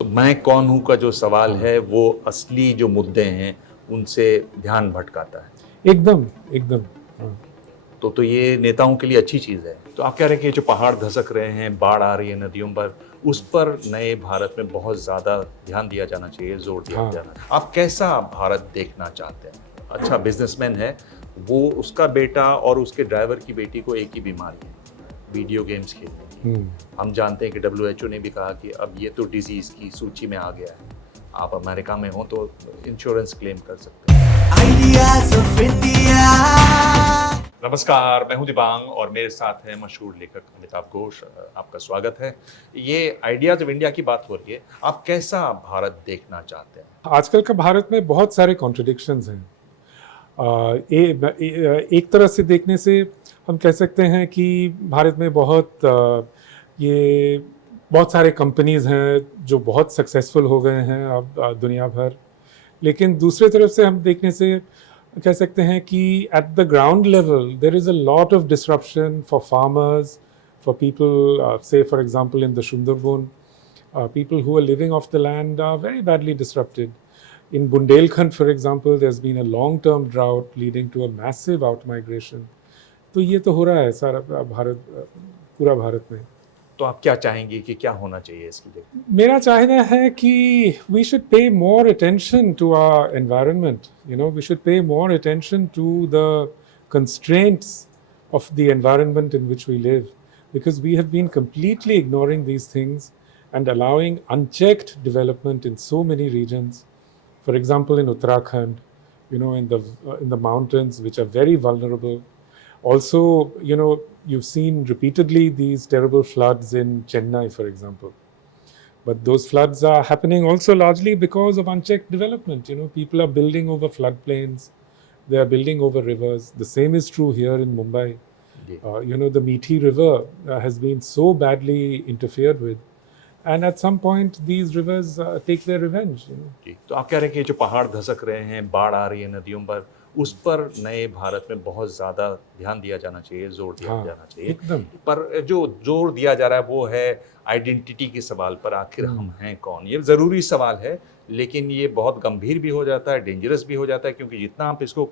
तो मैं कौन हूँ का जो सवाल है वो असली जो मुद्दे हैं उनसे ध्यान भटकाता है। एकदम, एकदम। हाँ। तो ये नेताओं के लिए अच्छी चीज़ है। तो आप कह रहे हैं कि जो पहाड़ धसक रहे हैं, बाढ़ आ रही है नदियों पर, उस पर नए भारत में बहुत ज़्यादा ध्यान दिया जाना चाहिए, ज़ोर दिया हाँ। जाना। आप कैसा भारत देखना चाहते हैं? अच्छा बिज़नेसमैन है, वो उसका बेटा और उसके ड्राइवर की बेटी को एक ही बीमारी है, वीडियो गेम्स खेलने की। हुँ। हम जानते हैं कि डब्ल्यूएचओ ने भी कहा कि अब ये तो डिज़ीज़ की सूची में आ गया है। आप अमेरिका में हो तो इंश्योरेंस क्लेम कर सकते हैं। Ideas of India. नमस्कार, मैं हूं दिबांग और मेरे साथ हैं मशहूर लेखक अमिताभ घोष। आपका स्वागत है। ये आइडियाज़ ऑफ इंडिया की बात हो रही है। आप कैसा भारत देखना चाहते हैं? आजकल का भारत में बहुत सारे कॉन्ट्रडिक्शंस हैं। एक तरह से देखने से हम कह सकते हैं कि भारत में ये बहुत सारे कंपनीज़ हैं जो बहुत सक्सेसफुल हो गए हैं अब दुनिया भर। लेकिन दूसरे तरफ से हम देखने से कह सकते हैं कि at the ground level there is a lot of disruption for farmers, for people, so for example in the Sundarban, people who are living off the land are very badly disrupted. In Bundelkhand, for example, there's been a long-term drought leading to a massive outmigration. तो ये तो हो रहा है सारा पूरा भारत में। तो आप क्या चाहेंगे कि क्या होना चाहिए इसके लिए? मेरा चाहना है कि we should pay more attention to our environment. We should pay more attention to the constraints of the environment in which we live, because we have been completely ignoring these things and allowing unchecked development in so many regions. For example, in Uttarakhand, in the mountains, which are very vulnerable. Also, you've seen repeatedly these terrible floods in Chennai, for example. But those floods are happening also largely because of unchecked development. People are building over floodplains, they are building over rivers. The same is true here in Mumbai. Ji. The Methi River has been so badly interfered with. And at some point, these rivers take their revenge. जी, तो आप कह रहे हैं कि जो पहाड़ धसक रहे हैं, बाढ़ आ रही है नदियों पर, उस पर नए भारत में बहुत ज़्यादा ध्यान दिया जाना चाहिए, ज़ोर दिया हाँ, जाना चाहिए। एकदम। पर जो ज़ोर दिया जा रहा है वो है आइडेंटिटी के सवाल पर, आखिर हम हैं कौन? ये ज़रूरी सवाल है, लेकिन ये बहुत गंभीर भी हो जाता है, डेंजरस भी हो जाता है, क्योंकि जितना आप इसको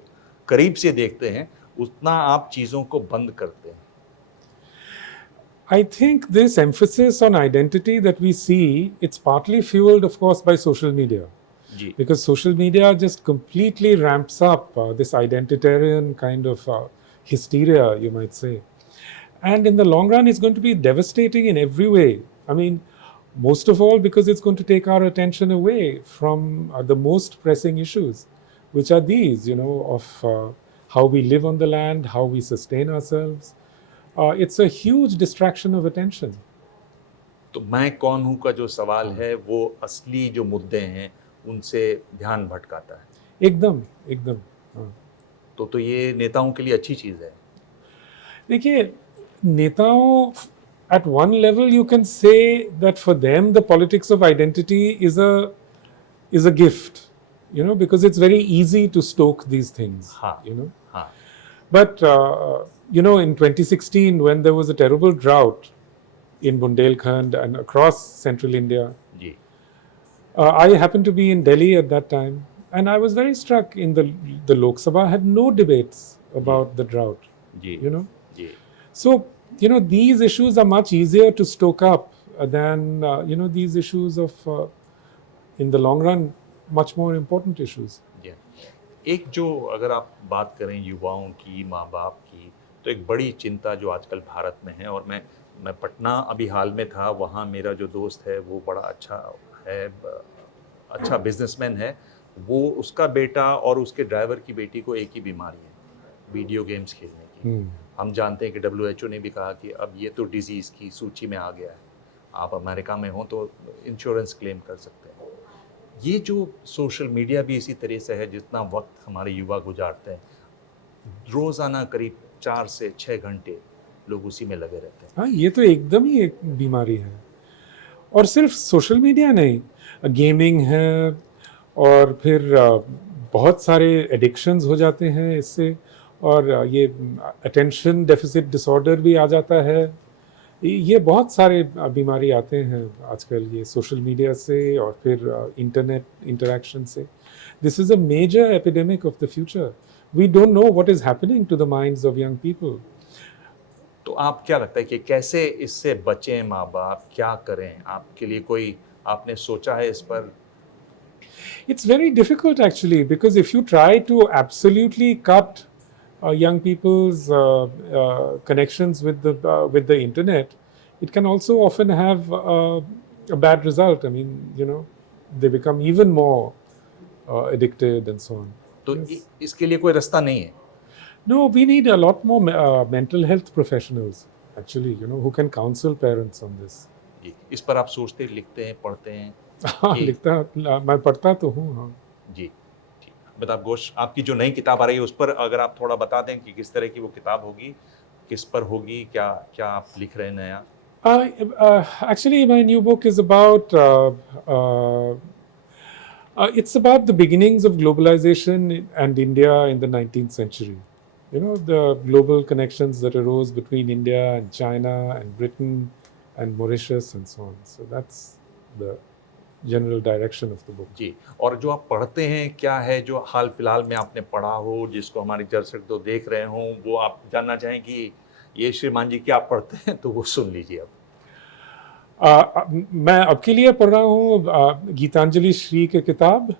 करीब से देखते हैं, उतना आप चीज़ों को बंद करते हैं। I think this emphasis on identity that we see, it's partly fueled, of course, by social media. Ji. Because social media just completely ramps up this identitarian kind of hysteria, you might say. And in the long run, it's going to be devastating in every way. I mean, most of all, because it's going to take our attention away from the most pressing issues, which are these, of how we live on the land, how we sustain ourselves. It's a huge distraction of attention. तो मैं कौन हूँ का जो सवाल है वो असली जो मुद्दे हैं उनसे ध्यान भटकाता है। एकदम, एकदम। हाँ। तो ये नेताओं के लिए अच्छी चीज़ है। देखिए, नेताओं, at one level you can say that for them the politics of identity is a gift, because it's very easy to stoke these things. हाँ, हाँ, But in 2016, when there was a terrible drought in Bundelkhand and across central India, ji, I happened to be in Delhi at that time, and I was very struck. In the Lok Sabha had no debates about the drought. Ji, ji, So these issues are much easier to stoke up than these issues of, in the long run, much more important issues. जी। एक जो अगर आप बात करें युवाओं की, माँ-बाप की, तो एक बड़ी चिंता जो आजकल भारत में है, और मैं पटना अभी हाल में था, वहाँ मेरा जो दोस्त है वो बड़ा अच्छा है, अच्छा बिजनेसमैन है। वो उसका बेटा और उसके ड्राइवर की बेटी को एक ही बीमारी है, वीडियो गेम्स खेलने की। हम जानते हैं कि डब्ल्यूएचओ ने भी कहा कि अब ये तो डिज़ीज़ की सूची में आ गया है। आप अमेरिका में हो तो इंश्योरेंस क्लेम कर सकते हैं। ये जो सोशल मीडिया भी इसी तरह से है, जितना वक्त हमारे युवा गुजारते हैं, रोज़ाना करीब 4 से 6 घंटे लोग उसी में लगे रहते हैं। हाँ, ये तो एकदम ही एक बीमारी है। और सिर्फ सोशल मीडिया नहीं, गेमिंग है, और फिर बहुत सारे एडिक्शंस हो जाते हैं इससे, और ये अटेंशन डेफिसिट डिसऑर्डर भी आ जाता है। ये बहुत सारे बीमारी आते हैं आजकल ये सोशल मीडिया से और फिर इंटरनेट इंटरेक्शन से. This is a major epidemic of the future. We don't know what is happening to the minds of young people. तो आप क्या लगता है कि कैसे इससे बचें माँ बाप, क्या करें? आपके लिए कोई आपने सोचा है इस पर? It's very difficult actually because if you try to absolutely cut young people's connections with the internet, it can also often have a bad result. I mean, you know, they become even more addicted and so on. तो Yes. इसके लिए कोई रास्ता नहीं है? No, we need a lot more mental health professionals actually, you know, who can counsel parents on this. जी, इस पर आप सोचते, लिखते हैं, पढ़ते हैं? हाँ, मैं पढ़ता तो हूँ. हाँ. जी, ठीक. अमिताभ घोष, आपकी जो नई किताब आ रही है उस पर अगर आप थोड़ा बता दें कि किस तरह की वो किताब होगी, किस पर होगी, क्या क्या आप लिख रहे हैं नया? Actually, my new book is about it's about the beginnings of globalization and India in the 19th century. You know, the global connections that arose between India and China and Britain and Mauritius and so on. So that's the general direction of the book. जी, और जो आप पढ़ते हैं क्या है जो हाल फिलहाल में आपने पढ़ा हो जिसको हमारे दर्शक तो देख रहे हों, वो आप जानना चाहें कि ये श्रीमान जी क्या पढ़ते हैं तो वो सुन लीजिए अब. मैं आपके लिए पढ़ रहा हूँ गीतांजलि श्री की किताब.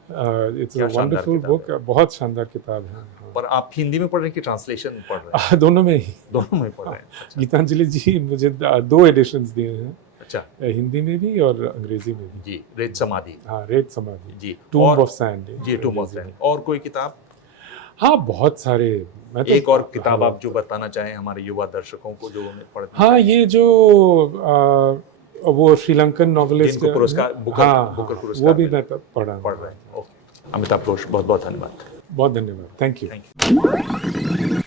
It's a wonderful book. बहुत शानदार किताब है. पर आप हिंदी में पढ़ रहे हैं कि ट्रांसलेशन पढ़ रहे हैं? दोनों में ही. दोनों में पढ़ रहे हैं. अच्छा. गीतांजलि जी मुझे 2 एडिशंस दिए हैं. अच्छा. हिंदी में भी और अंग्रेजी में भी. जी, रेत समाधि. हाँ, रेत समाधि. जी, टूम्ब ऑफ सैंड. जी, टूम्ब ऑफ सैंड. और कोई किताब? हाँ, बहुत सारे. मैं तो एक और किताब आप जो बताना चाहें हमारे युवा दर्शकों को जो उन्हें पढ़ते हैं? हाँ, ये जो वो श्रीलंकन नॉवेलिस्ट जिनको पुरस्कार बुकर पुरस्कार वो भी मैं पढ़ रहा हूँ. ओके. अमिताभ घोष, बहुत बहुत धन्यवाद. बहुत धन्यवाद. Thank you. Thank you.